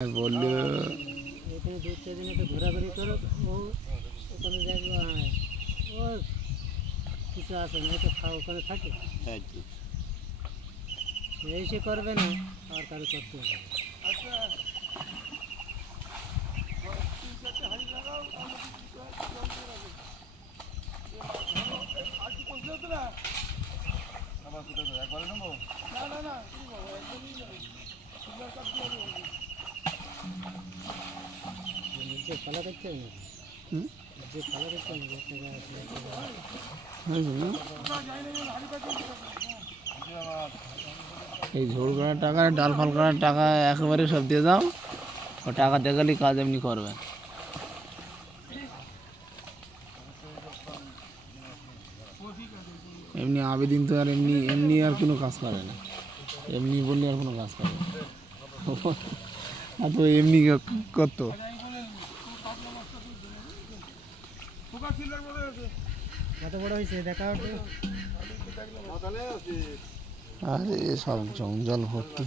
বললো এখানে 2-4 দিন একটু ঘোরাঘুরি করো, ও ওখানে দেখবো ও কিছু আসে না, হয়তো ওখানে থাকে এই সে করবে না আর কারো করতে হবে। যে খেলা দেখতে হবে না, যে খেলা দেখতে হবে এই ঝোড় করার টাকা, ডাল ফাল করার টাকা একেবারে সব দিয়ে দাও, ও টাকা দেখালেই কাজ এমনি করবে। এমনি আবেদিন তো আর এমনি এমনি আর কোনো কাজ করে না, এমনি বললে আর কোনো কাজ করে না। আর তো এমনি করতো। কত বড় হয়েছে দেখা হচ্ছে। আরে সব জঞ্জাল ভর্তি।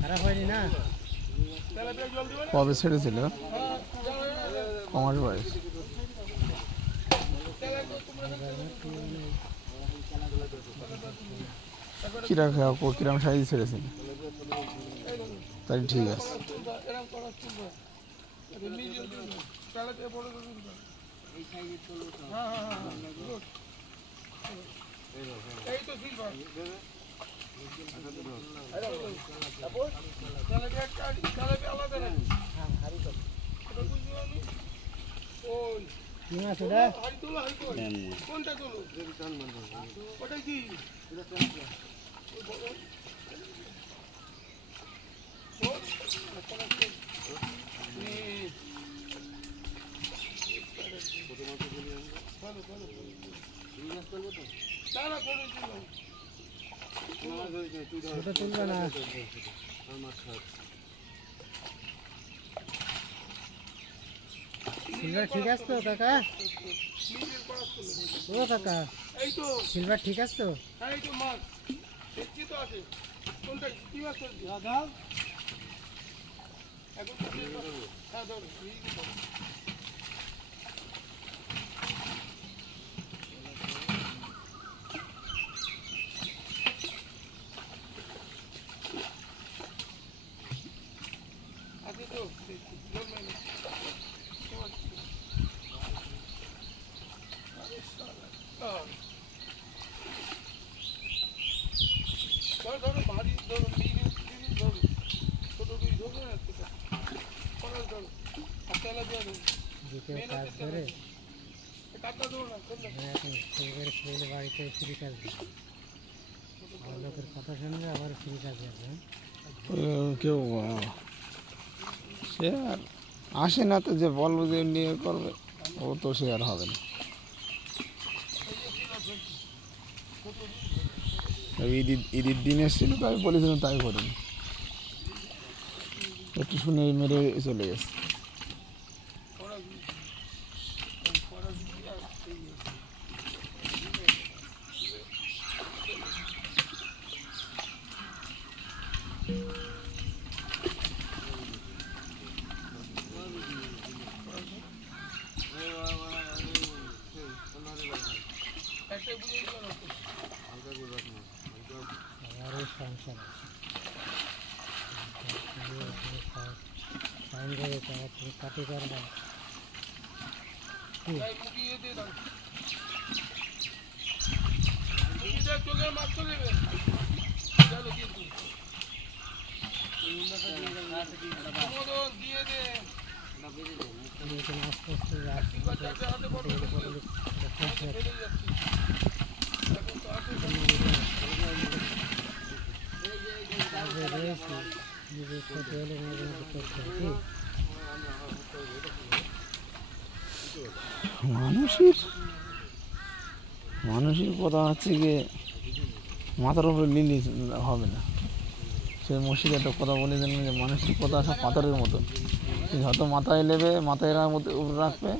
খারাপ হয়নি না? কবে ছেড়েছিল? কমার বয়স কিরম সাইজ ছেড়েছিল? তাই ঠিক আছে। তুলবে না। সিলভার ঠিক আছে তো কাকা? ও কাকা, সিলভার ঠিক আছে তো? কাজ করে বাড়িতে ফ্রি কাজ লোকের কথা শুনলে আবার ফ্রি কাজ আছে। কেউ সে আর আসে না তো, যে বলবো যে নিয়ে করবে ও তো সে আর হবে না। ঈদের দিন এসেছিল, তাই বলেছিলাম, তাই করিনি, একটু শুনে মেরে চলে গেছে। কাটি করবেন মানুষের কথা হচ্ছে গিয়ে মাথার উপরে লিলি হবে না। সে মসজিদে একটা কথা বলে দিলেন যে মানুষের কথা সব পাথরের মতো, তুমি যত মাথায় নেবে, মাথায় উপরে রাখবে,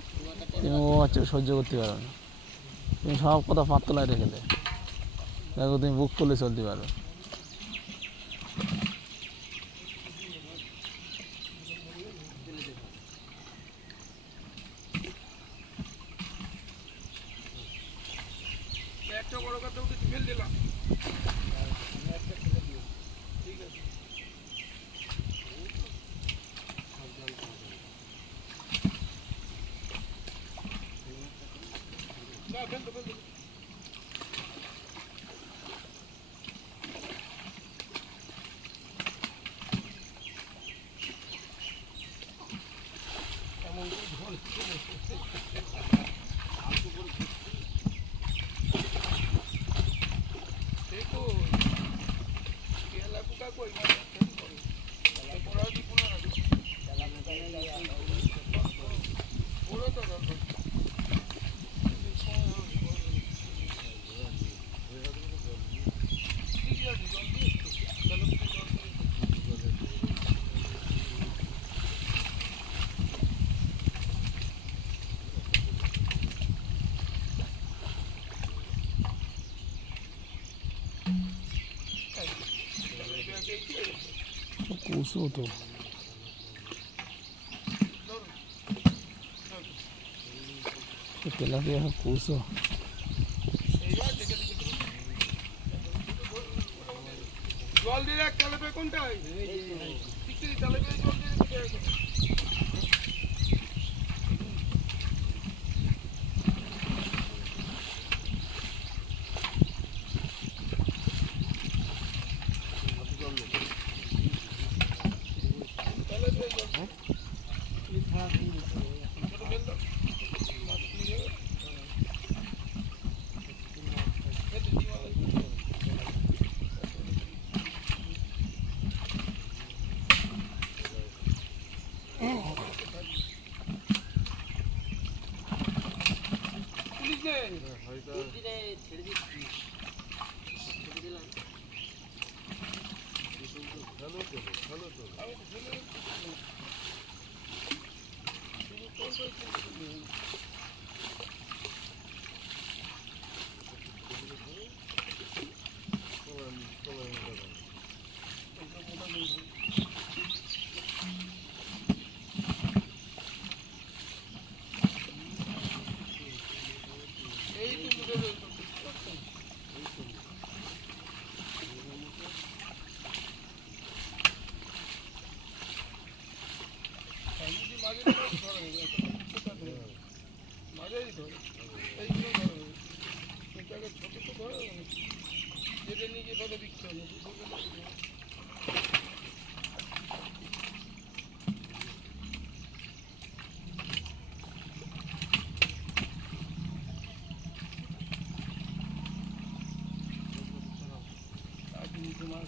তুমি ও হচ্ছে সহ্য করতে পারবে না। তুমি সব কথা পাতলায় রেখে দেয়, দেখো তুমি বুক খুলে চলতে পারবে। কুসো তো তেলাপিয়া কুসো। জল দিয়ে এক তেলাপিয়া কোনটা? তেলাপিয়া জল দিয়ে তোমার